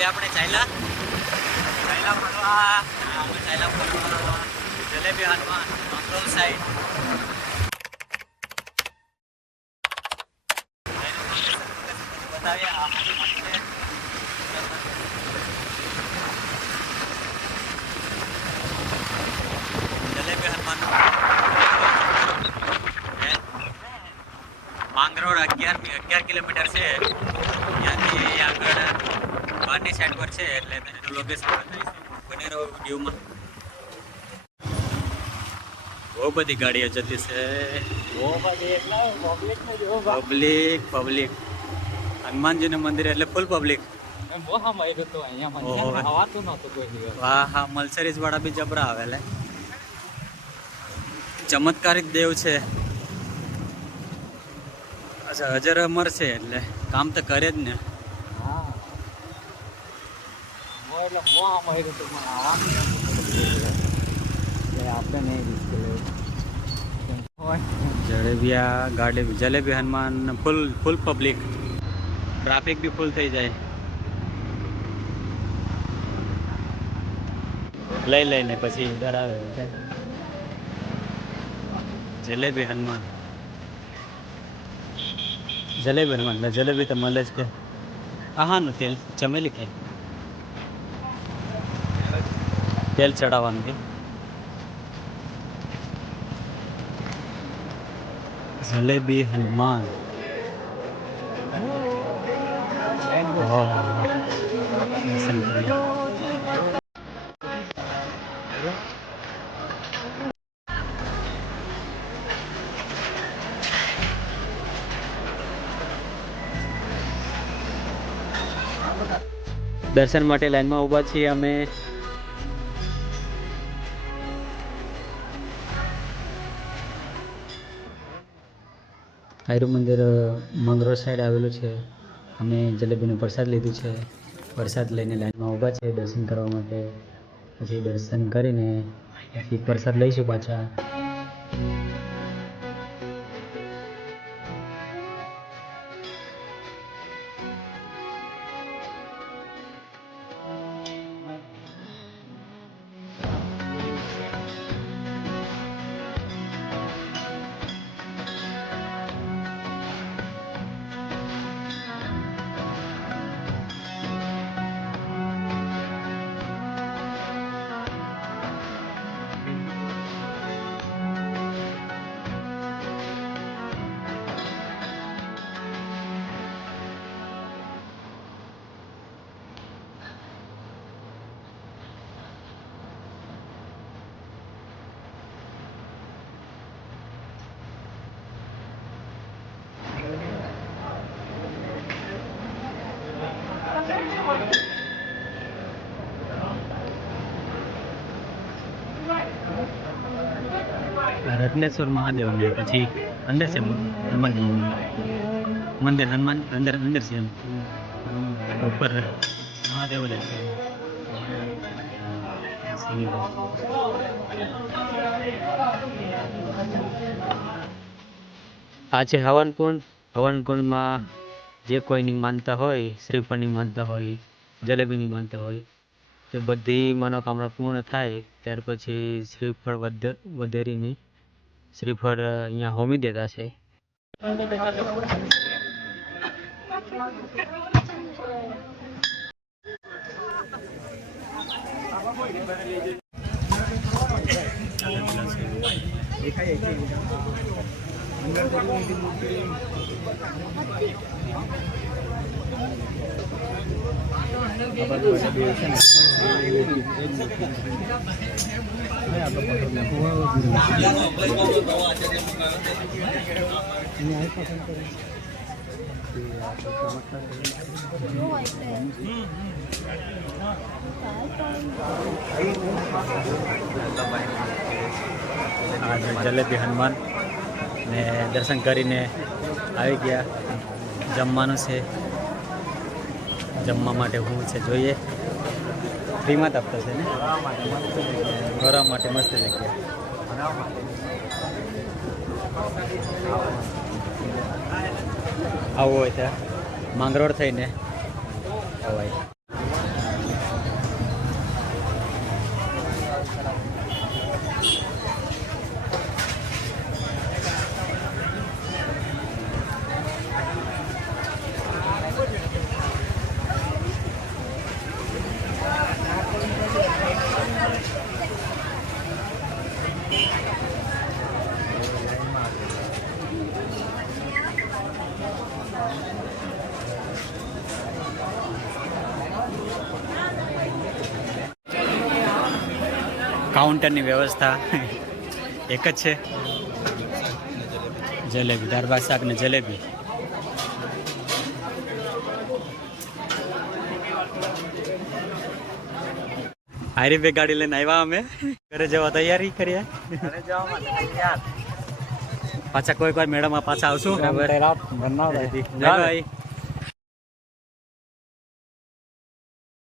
આજે આપણે ચાલ્યા ફરવા જલેબી હાલમાં મંગરોળ સાઈડ બતાવ્યા. જલેબી હનુમાન માંગરોળ 11 કિલોમીટર છે. ત્યાંથી આગળ બહારની સાઈડ પર છે એટલે એનું લોકેશન બતાવીશું. બને રહો વિડીયોમાં. બહુ બધી ગાડીઓ જતી છે. પબ્લિક હનુમાનજીનું મંદિર એટલે ફૂલ પબ્લિક. વાહ હા, મલસરીજ વાળા બી જબરા આવે. ચમત્કારિક દેવ છે. અચ્છા, હજર અમર છે એટલે કામ તો કરે જ ને. જલેબી હનુમાન ફૂલ પબ્લિક. ટ્રાફિક બી ફૂલ થઈ જાય. લઈને પછી ડરાવે. જલેબી હનુમાન જલેબી તો મળે જ કે. આહાનું તેલ ચમેલી ખાય તેલ ચડાવવાનું કે. જલેબી હનુમાન દર્શન માટે લાઈનમાં ઊભા છીએ અમે. આયરું મંદિર મંગરોળ સાઈડ આવેલું છે. અમે જલેબીનો પ્રસાદ લીધું છે. પ્રસાદ લઈને લાઈનમાં ઊભા છે દર્શન કરવા માટે. પછી દર્શન કરીને પછી પ્રસાદ લઈશું પાછા. રત્નેશ્વર મહાદેવ પછી અંદર છે હનુમાન મંદિર. હનુમાન અંદર છે એમ ઉપર મહાદેવ છે. આ છે હવનકુંડમાં જે કોઈની માનતા હોય, શ્રીફળની માનતા હોય, જલેબીની માનતા હોય તે બધી મનોકામના પૂર્ણ થાય ત્યાર પછી શ્રીફળ વધેરીની શ્રીફળ અહીંયા હોમી દેતા છે. જલેબી હનુમાન ને દર્શન કરીને આવી ગયા. જમવાનું છે. જમવા માટે શું છે જોઈએ. ફ્રીમાં જ આપતા છે ને. ફરવા માટે મસ્ત જગ્યા. આવું હોય ત્યાં માંગરોળ થઈને અવાય. કાઉન્ટરની વ્યવસ્થા એક જ છે. જલેબી, દાળ ભાત શાક ને જલેબી. હારી બે ગાડી લઈને આવ્યા અમે ઘરે જવા તૈયારી કરીએ. પાછા કોઈ મેળામાં પાછા આવશું. ભાઈ